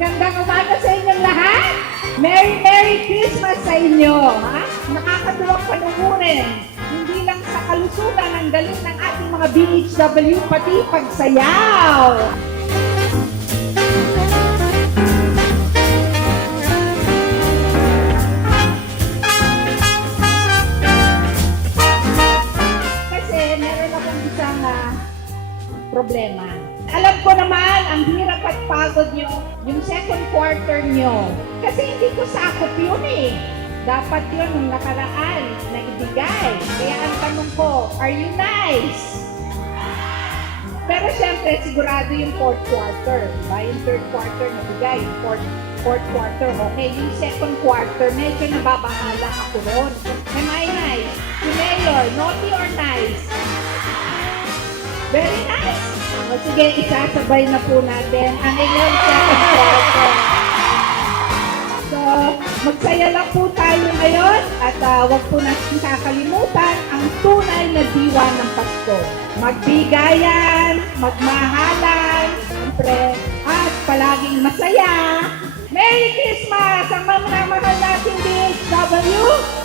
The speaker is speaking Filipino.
Magandang umaga sa inyong lahat. Merry Christmas sa inyo. Ha? Nakakatuwang panugurin. Hindi lang sa kalusugan ang galing ng ating mga BHW, pati pagsayaw. Kasi meron akong isang problema. Alam ko naman, ang hirap at pagod nyo, yung second quarter nyo. Kasi hindi ko sakop yun eh. Dapat yun nung nakaraan na ibigay. Kaya ang tanong ko, are you nice? Pero syempre, sigurado yung fourth quarter. Diba? Yung third quarter nabigay. Yung fourth quarter, okay. Yung second quarter, medyo nababahala ako ron. Am I nice? Si Mayor, naughty or nice? Very nice. O sige, isasabay na po natin ang inyong second quarter. So, magsaya lang po tayo ngayon at wag po natin kakalimutan ang tunay na diwa ng Pasko. Magbigayan, magmahalan, siyempre, at palaging masaya. Merry Christmas! Ang mga mahal nating DHW!